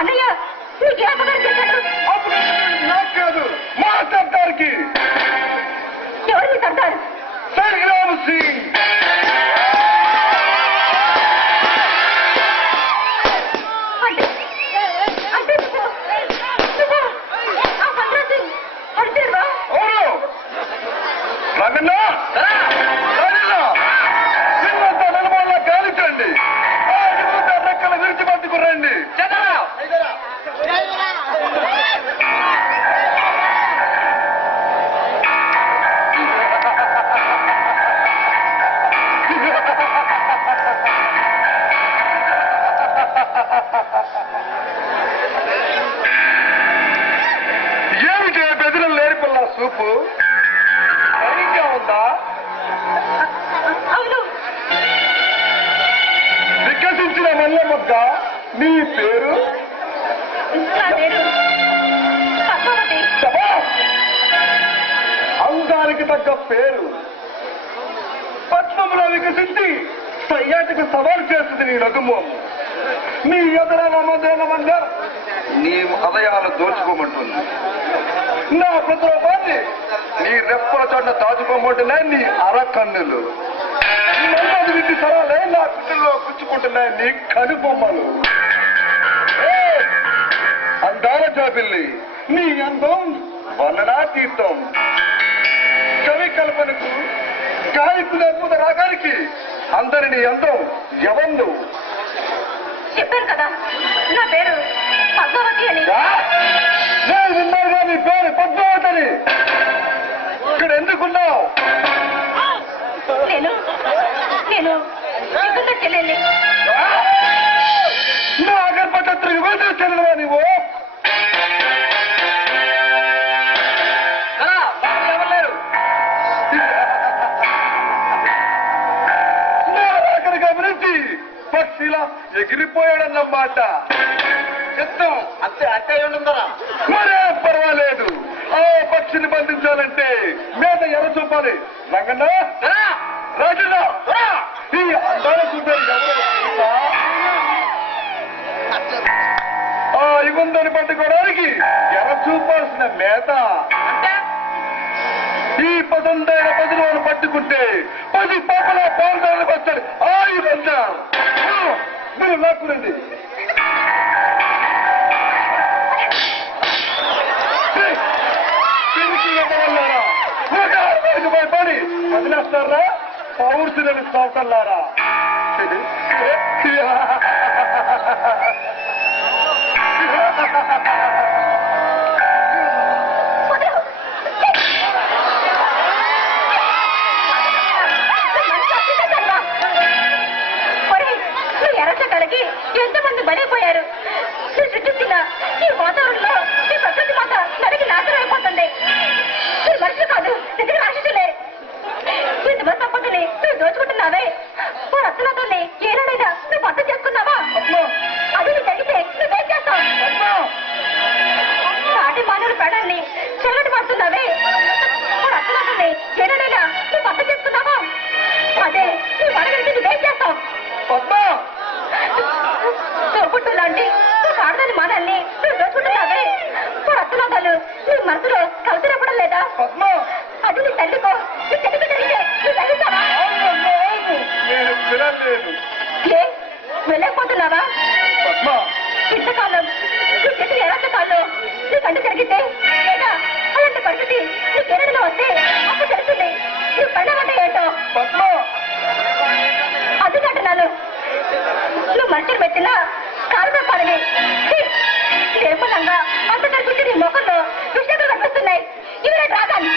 అన్నయ్య నీకే అపకారం చేశాడు? అప్పుడు నాకు కాదు, మా సర్దార్కి. ఎవరు మీ సర్దార్? సంగ్రామ్ సింగ్. చిన్నంతా నిలబడలా కాలించండి. రెక్కలు విరిచి పట్టుకురండి. ఏమిటి బెదిరం లేని పిల్ల సూపు సరిగ్గా ఉందా? వికసించిన మల్లెమ్మక్క, నీ పేరు? అందానికి తగ్గ పేరు. పద్మంలో వికసించి సయ్యాటికి సవాలు చేస్తుంది నీ నగుమోము. నీ ఎదురమంగా నీ హృదయాలు దోచుకోమంటుంది. నా ప్రతిరూపాన్ని నీ రెప్పల చోట దాచుకోమంటున్నాయి నీ అరకన్నులు. నన్నది వింటి సరాలే నా పిల్లల్లో గుచ్చుకుంటున్నాయి నీ కనుబొమ్మలు. అందాల జాబిల్లి, నీ అందం వర్ణనాతీతం. కవి కల్పనకు గాయకుల అద్భుత రాగానికి అందరి నీ అందం ఎవరు? చెప్పాను కదా నా పేరు పద్మావతి అని. నేను విన్నారుగా నీ పేరు పద్మావతి అని. ఇక్కడ ఎందుకున్నావు? నేను చెల్లెల్ని. నా అగర్భత్రికి వేసే చెల్లెలువా నువ్వు? గమనించి పక్షిలా ఎగిరిపోయాడన్నమాట. చిత్తం అంతే అంటే ఉంటుందా? మరే పర్వాలేదు. ఆ పక్షిని బంధించాలంటే మీద ఎర చూపాలి. రంగన్న రాజన్న, ఈ అందాల చూపారు ఎవరు? ఆ ఇగుందని పట్టుకోవడానికి ఎర చూపాల్సిన మేత. ఈ పదందైన పదిలోను పట్టుకుంటే 10 పాపల పాల్గొనడానికి వస్తాడు. ఆయుధంగా మీరు లాక్కునండి. పని వదిలేస్తారా? పౌరుషులని సోటల్లారా? ఎర్రచక్కలకి ఎంతమంది బలైపోయారు. సృష్టించిన ఈ వాతావరణంలో ఈ ప్రకృతి మాత నడికి నాశనం అయిపోతుంది. మీరు మనుషులు కాదు, నిజంగా రాక్షసులే. ఇంతమంది సంపదని నువ్వు దోచుకుంటున్నావే. వారు అసలతోనే ఏనాడైనా నువ్వు అర్థం చేసుకున్నావా? అది నువ్వు జరిగితే నువ్వేం చేస్తావు? నాటి మానవుల ప్రాణాన్ని చెల్లటి పడుతున్నావే. వారు అసలతోనే ఏనాడైనా నువ్వు అర్థం చేసుకున్నావా? అదే నువ్వు అడగలిగి నువ్వేం చేస్తావు? తోపుట్టులాంటి నువ్వు ఆడదాని మానాన్ని నువ్వు దోచుకుంటున్నావే. వారు అసలతలు నీ మనసులో కలుతున్నప్పడం లేదా? అది నీ తల్లికో నీ తల్లికి జరిగితే నువ్వు తగ్గుతావా? వెళ్ళకపోతున్నావా? ఇంతకాలం నీ చేతి ఎలాంతకాలం నీ కంట జరిగితే లేదా అలాంటి పరిస్థితి నీ కేరళలో వస్తే అప్పుడు తెలుస్తుంది నీ పండగంటే ఏంటో. అది కంటున్నాను. నువ్వు మనుషులు పెట్టినా కాలుగా పడవి నిర్మలంగా అంత కనిపించి నీ ముఖంలో విషయాలు కనిపిస్తున్నాయి. ఇవి రాగాలి.